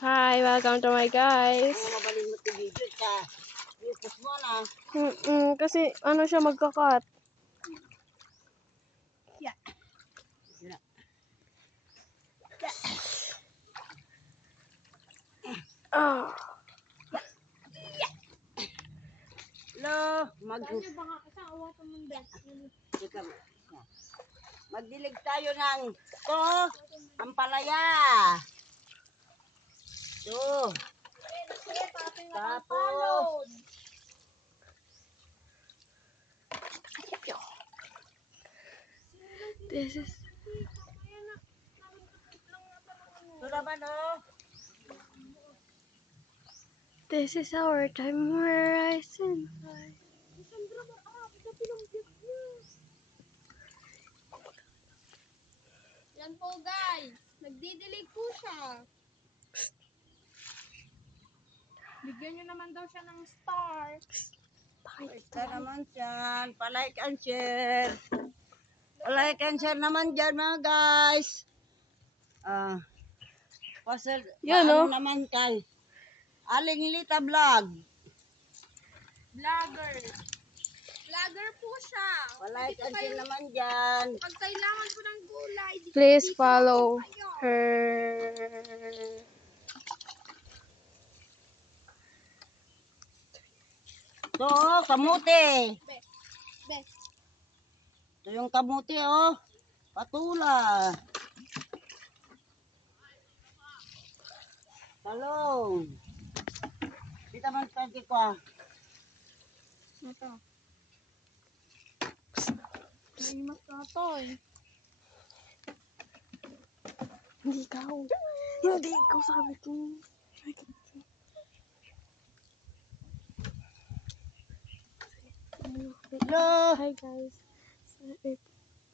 Hi, welcome to my guys. Mabalin mo ito video ka. Ipos mo na. Kasi ano siya magkakat. Yeah. Ah. Hello, magdilig tayo ng to, ampalaya. To. Tapos This is ito naman oh. This is our time where I sing. Yan po guys, nagdidilig po siya. Bigyan nyo naman daw siya ng star. Ito naman dyan. Palike and share. Palike and share naman dyan mga guys. Pasal, Yan, ano oh. naman kay Aling Lita Vlog. Vlogger. Vlogger po siya. Palike and share naman dyan. Pag kailangan po ng gulay, Please dito follow po kayo. her. Ito oh, kamuti. Be. Ito yung kamuti oh. Patula. Talong. Kita man pwede ko ah. Ito. Naimas na ito eh. Hindi ikaw. Hindi ikaw sabi ko. Hello. Hi guys.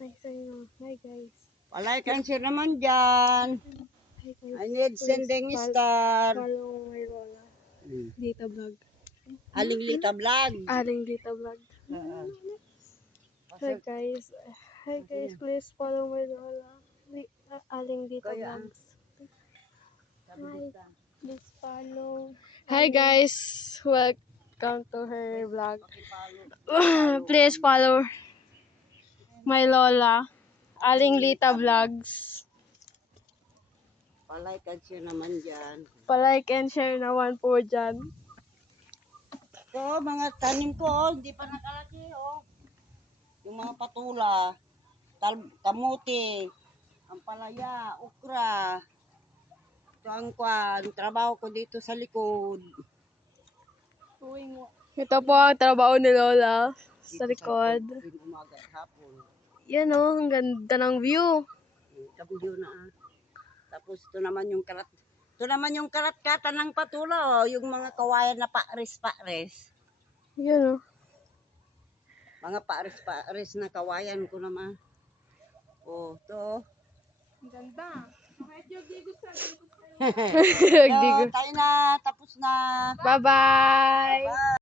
Hi guys. Palike and share naman dyan. Hi guys. I need sending star. Follow my Lola. Dita Vlog. Aling Lita Vlog. Aling Dita Vlog. Hi Pasal, guys. Hi guys, please follow my Lola. Aling Dita Kaya, Vlogs. sabi Hi. dito. Please follow. Hi guys. Welcome to her vlog. Please follow my Lola. Aling Lita Vlogs. Palike and share naman dyan. Palike and share naman po dyan. Ito, mga tanim ko oh, hindi pa nakalaki oh. Yung mga patula, kamuti, ampalaya, okra. Ito ang trabaho ko dito sa likod. Ito po ang trabaho ni Lola sa Dito likod. tuwing umaga at hapon. Yan o, ang ganda ng view. Kabidyo na ah. Tapos ito naman yung karat-katan ng patula oh, yung mga kawayan na pares-pares. Yan o. Mga pares-pares na kawayan ko naman. Oh, to. Ang ganda. Medyo gigo sa Yo, tayo na, tapos na. Bye-bye. Bye.